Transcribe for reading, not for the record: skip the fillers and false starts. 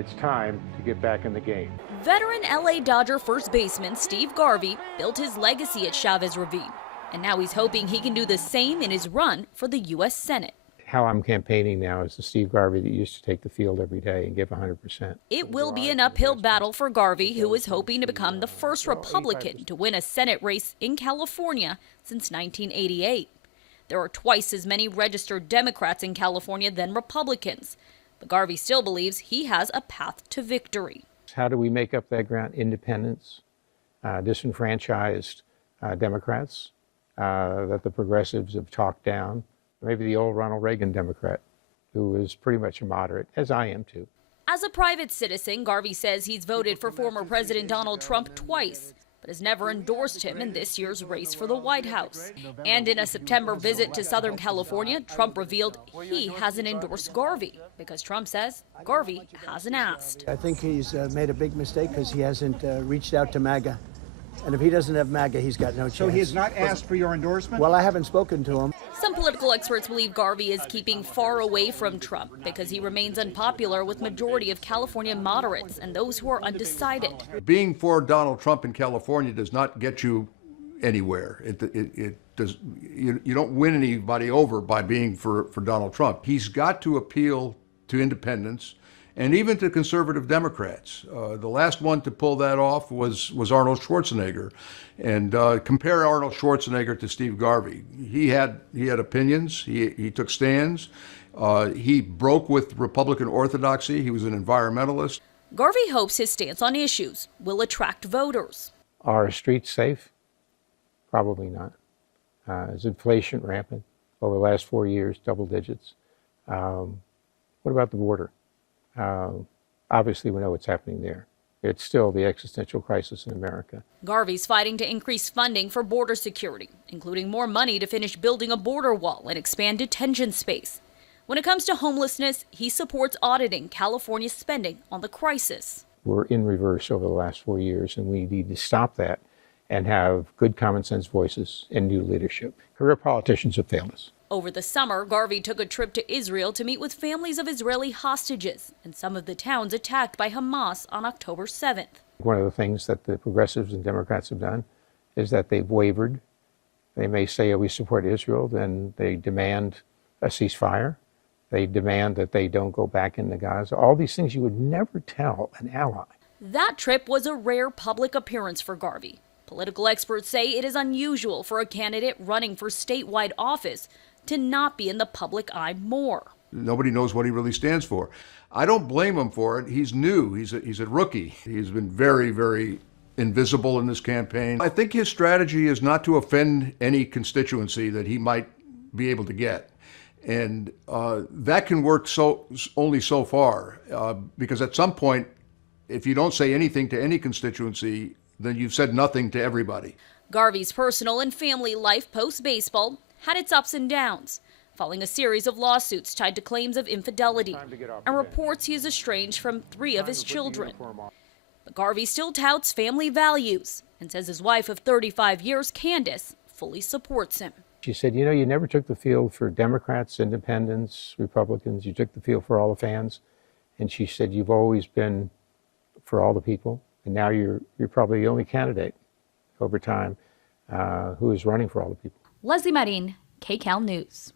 It's time to get back in the game. Veteran LA Dodger first baseman Steve Garvey built his legacy at Chavez Ravine, and now he's hoping he can do the same in his run for the U.S. Senate. How I'm campaigning now is the Steve Garvey that used to take the field every day and give 100%. It will be an uphill battle for Garvey, who is hoping to become the first Republican to win a Senate race in California since 1988. There are twice as many registered Democrats in California than Republicans, but Garvey still believes he has a path to victory. How do we make up that ground? Independents, disenfranchised Democrats that the progressives have talked down. Maybe the old Ronald Reagan Democrat, who is pretty much a moderate, as I am too. As a private citizen, Garvey says he's voted for former President Donald Trump twice, but has never endorsed him in this year's race for the White House. And in a September visit to Southern California, Trump revealed he hasn't endorsed Garvey because Trump says Garvey hasn't asked. I think he's made a big mistake because he hasn't reached out to MAGA. And if he doesn't have MAGA, he's got no chance. So he has not asked for your endorsement? Well, I haven't spoken to him. Some political experts believe Garvey is keeping far away from Trump because he remains unpopular with majority of California moderates and those who are undecided. Being for Donald Trump in California does not get you anywhere. It does. You don't win anybody over by being for Donald Trump. He's got to appeal to independents and even to conservative Democrats. The last one to pull that off was Arnold Schwarzenegger. And compare Arnold Schwarzenegger to Steve Garvey. He had opinions. He took stands. He broke with Republican orthodoxy. He was an environmentalist. Garvey hopes his stance on issues will attract voters. Are streets safe? Probably not. Is inflation rampant over the last 4 years, double digits? What about the border? Obviously, we know what's happening there. It's still the existential crisis in America. Garvey's fighting to increase funding for border security, including more money to finish building a border wall and expand detention space. When it comes to homelessness, he supports auditing California's spending on the crisis. We're in reverse over the last 4 years, and we need to stop that and have good common sense voices and new leadership. Career politicians have failed us. Over the summer, Garvey took a trip to Israel to meet with families of Israeli hostages in some of the towns attacked by Hamas on October 7th. One of the things that the progressives and Democrats have done is that they've wavered. They may say, oh, we support Israel, then they demand a ceasefire. They demand that they don't go back into Gaza. All these things you would never tell an ally. That trip was a rare public appearance for Garvey. Political experts say it is unusual for a candidate running for statewide office to not be in the public eye more. Nobody knows what he really stands for. I don't blame him for it. He's new. He's a rookie. He's been very, very invisible in this campaign. I think his strategy is not to offend any constituency that he might be able to get. And that can work only so far, because at some point, if you don't say anything to any constituency, then you've said nothing to everybody. Garvey's personal and family life post-baseball had its ups and downs, following a series of lawsuits tied to claims of infidelity and reports he is estranged from 3 of his children. But Garvey still touts family values and says his wife of 35 years, Candace, fully supports him. She said, you know, you never took the field for Democrats, independents, Republicans. You took the field for all the fans. And she said, you've always been for all the people. And now you're probably the only candidate over time who is running for all the people. Leslie Marin, KCAL News.